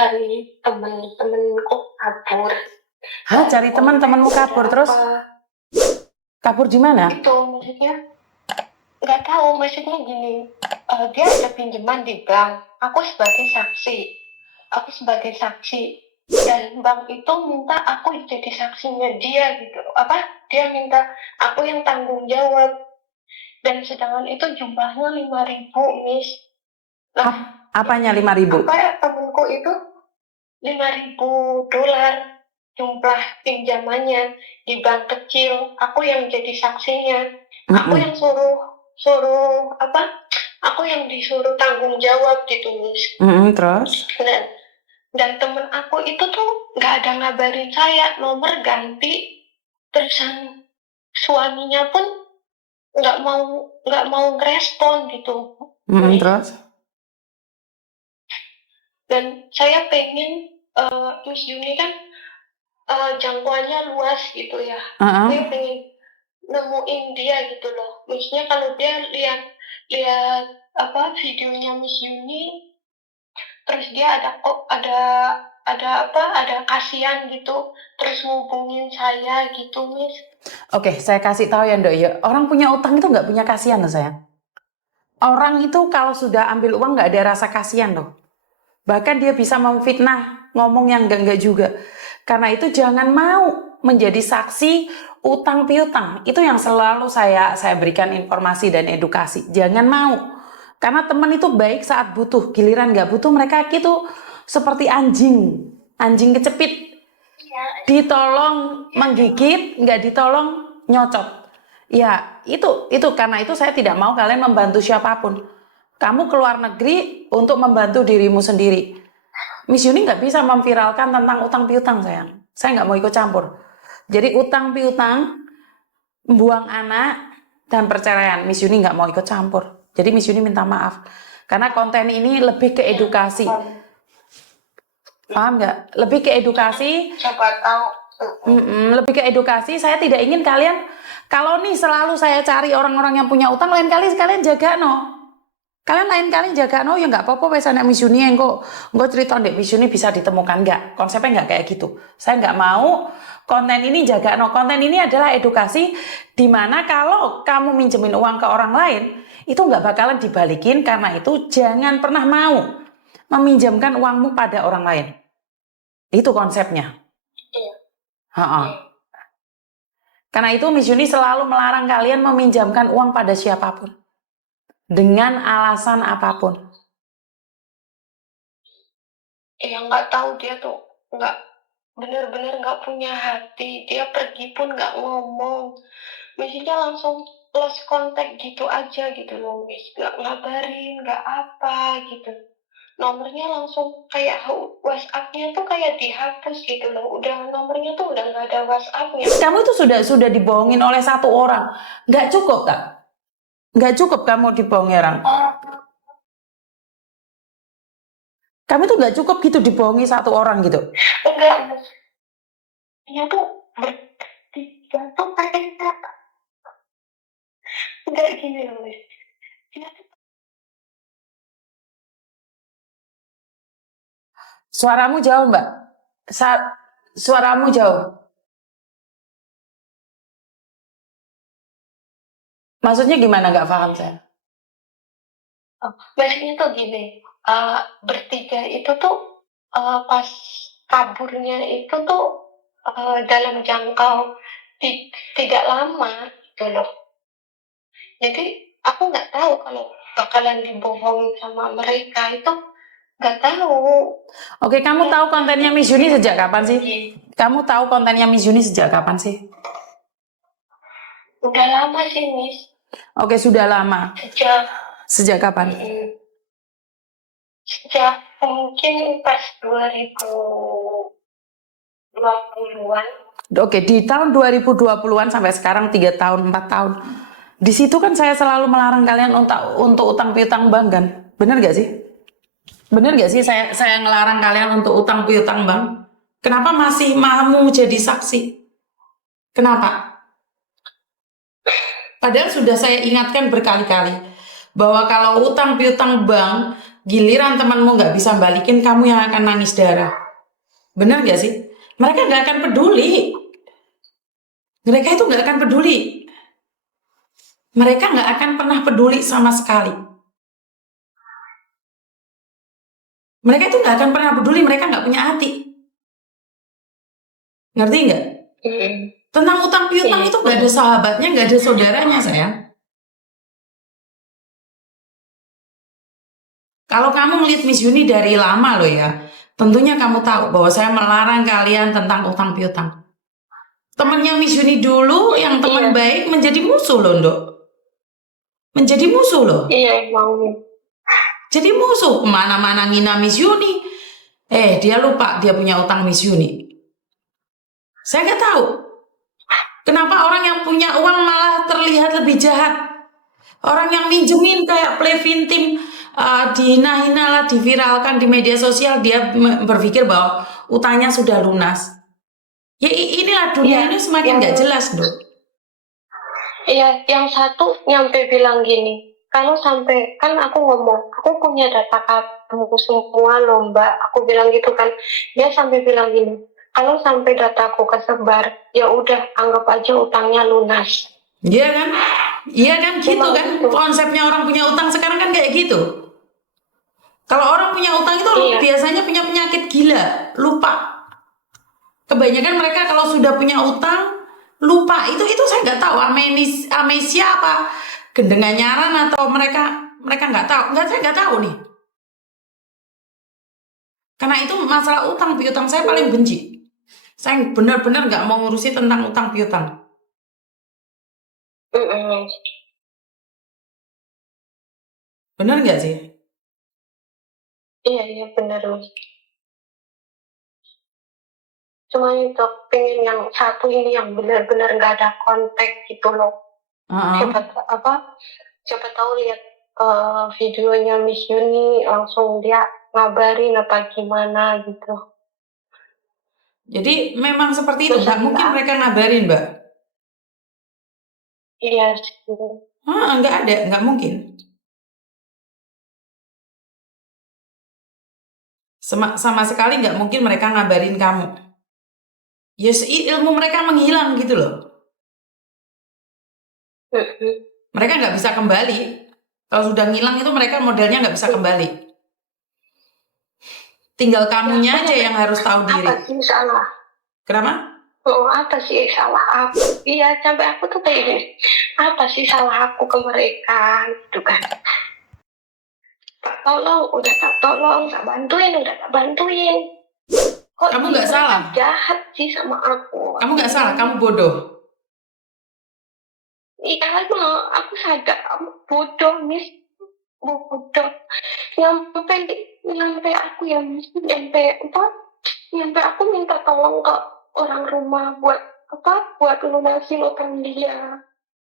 cari temen-temenku kabur. Hah, cari teman-temanmu kabur terus? Kabur di mana? Itu maksudnya nggak tahu, maksudnya gini, dia ada pinjaman di bank, aku sebagai saksi, dan bank itu minta aku jadi saksinya dia gitu, dia minta aku yang tanggung jawab, dan sedangkan itu jumlahnya 5.000, Miss. Nah, apanya 5.000? Temenku itu $5.000 jumlah pinjamannya di bank kecil, aku yang jadi saksinya, aku yang aku yang disuruh tanggung jawab ditulis. Terus? Dan temen aku itu tuh nggak ada ngabarin saya, nomor ganti, terusan suaminya pun nggak mau ngerespon gitu. Terus? Dan saya pengen Miss Yuni kan jangkauannya luas gitu ya. Saya pengen nemuin dia gitu loh. Maksudnya kalau dia lihat videonya Miss Yuni, terus dia ada kasihan gitu, terus ngubungin saya gitu, Miss. Oke, saya kasih tahu ya, Dok ya. Orang punya utang itu nggak punya kasihan loh, sayang. Orang itu kalau sudah ambil uang nggak ada rasa kasihan loh. Bahkan dia bisa memfitnah, ngomong yang enggak juga. Karena itu jangan mau menjadi saksi utang piutang. Itu yang selalu saya berikan informasi dan edukasi. Jangan mau. Karena teman itu baik saat butuh, giliran nggak butuh mereka gitu seperti anjing kecepit. Ditolong menggigit, nggak ditolong nyocot. Ya, itu karena itu saya tidak mau kalian membantu siapapun. Kamu keluar negeri untuk membantu dirimu sendiri. Miss Yuni nggak bisa memviralkan tentang utang piutang, sayang. Saya nggak mau ikut campur. Jadi utang piutang, buang anak, dan perceraian, Miss Yuni nggak mau ikut campur. Jadi Miss Yuni minta maaf. Karena konten ini lebih ke edukasi. Paham nggak? Lebih ke edukasi. Siapa tahu. Lebih ke edukasi. Saya tidak ingin kalian, kalau nih selalu saya cari orang-orang yang punya utang, lain kali kalian jaga no. Kalian lain kali jaga no, ya nggak apa-apa wes anak Miss Yuni yang kok cerita deh Miss Yuni bisa ditemukan, nggak, konsepnya nggak kayak gitu. Saya nggak mau konten ini jaga no. Konten ini adalah edukasi, dimana kalau kamu minjemin uang ke orang lain itu nggak bakalan dibalikin. Karena itu jangan pernah mau meminjamkan uangmu pada orang lain. Itu konsepnya. Karena itu Miss Yuni selalu melarang kalian meminjamkan uang pada siapapun dengan alasan apapun. Nggak tahu, dia tuh nggak bener-bener nggak punya hati. Dia pergi pun nggak ngomong, maksudnya langsung lost contact gitu aja gitu loh, Miss. Nggak ngabarin, nggak apa gitu. Nomornya langsung kayak WhatsApp-nya tuh kayak dihapus gitu loh. Udah nomornya tuh udah nggak ada WhatsApp-nya. Kamu itu sudah dibohongin oleh satu orang. Nggak cukup, Kak? Nggak cukup kamu dibohongi orang. Kamu tuh nggak cukup gitu dibohongi satu orang gitu. Enggak, dia tuh bertiga tuh kayak enggak gini loh, Miss. Suaramu jauh, Mbak. Suaramu jauh. Maksudnya gimana, nggak paham saya? Maksudnya tuh gini, bertiga itu tuh pas kaburnya itu tuh dalam jangkau tidak lama gitu loh. Jadi aku nggak tahu kalau bakalan dibohongin sama mereka, itu nggak tahu. Oke, kamu tahu kontennya Miss Yuni sejak kapan sih? Kamu tahu kontennya Miss Yuni sejak kapan sih? Udah lama sih, Miss. Oke, sudah lama. Sejak kapan? Sejak mungkin pas 2020-an. Oke, di tahun 2020-an sampai sekarang 3 tahun, 4 tahun. Di situ kan saya selalu melarang kalian untuk utang piutang bank kan? Bener gak sih? Bener gak sih saya ngelarang kalian untuk utang piutang bank? Kenapa masih mau jadi saksi? Kenapa? Padahal sudah saya ingatkan berkali-kali bahwa kalau utang piutang bank giliran temanmu nggak bisa balikin, kamu yang akan nangis darah. Bener nggak sih? Mereka nggak akan peduli. Mereka itu nggak akan peduli. Mereka nggak akan pernah peduli sama sekali. Mereka itu nggak akan pernah peduli, mereka nggak punya hati. Ngerti nggak? Tentang utang piutang itu nggak ada sahabatnya, nggak ada saudaranya, sayang. Kalau kamu ngeliat Miss Yuni dari lama loh ya, tentunya kamu tahu bahwa saya melarang kalian tentang utang piutang. Temannya Miss Yuni dulu yang teman baik menjadi musuh loh, Ndok. Menjadi musuh loh. Iya, emang. Jadi musuh, kemana-mana ngina Miss Yuni. Dia lupa dia punya utang Miss Yuni. Saya nggak tahu. Kenapa orang yang punya uang malah terlihat lebih jahat? Orang yang minjemin kayak Plevin Tim dihina-hina lah, diviralkan di media sosial, dia berpikir bahwa utangnya sudah lunas. Ya inilah dunia ini semakin nggak jelas, Dok. Iya, yang satu nyampe bilang gini, kalau sampai, kan aku ngomong, aku punya data kamu semua loh Mbak, aku bilang gitu kan, dia sampai bilang gini, kalau sampai dataku kesebar, ya udah anggap aja utangnya lunas. Iya kan? Iya kan, gitu kan? Konsepnya orang punya utang sekarang kan kayak gitu. Kalau orang punya utang itu biasanya punya penyakit gila, lupa. Kebanyakan mereka kalau sudah punya utang, lupa. Itu saya nggak tahu, amnesia apa, gendengan nyaran atau mereka nggak tahu. Saya nggak tahu nih. Karena itu masalah utang piutang saya paling benci. Saya benar-benar nggak mau ngurusi tentang utang piutang. Benar nggak sih? Iya benar. Cuma itu pengen yang satu ini yang benar-benar nggak ada kontak gitu loh. Siapa tahu lihat videonya Miss Yuni langsung dia ngabarin apa gimana gitu. Jadi memang seperti itu, nggak mungkin mereka ngabarin, Mbak. Iya sih. Nggak ada, nggak mungkin. Sama sekali nggak mungkin mereka ngabarin kamu. Ya ilmu mereka menghilang gitu loh. Mereka nggak bisa kembali. Kalau sudah ngilang itu mereka modelnya nggak bisa kembali. Tinggal kamunya aja yang harus tahu diri. Apa sih salah? Kenapa? Apa sih salah aku? Iya, sampai aku tuh kayak gini. Apa sih salah aku ke mereka gitu kan? Tak tolong, udah tak tolong, tak bantuin, udah tak bantuin. Kok kamu nggak salah? Jahat sih sama aku. Kamu nggak salah, kamu bodoh. Iya, emang aku sadar kamu bodoh, Miss. Bodoh. Nyampe aku ya, Miss. Nyampe aku minta tolong ke orang rumah buat lunasin utang dia.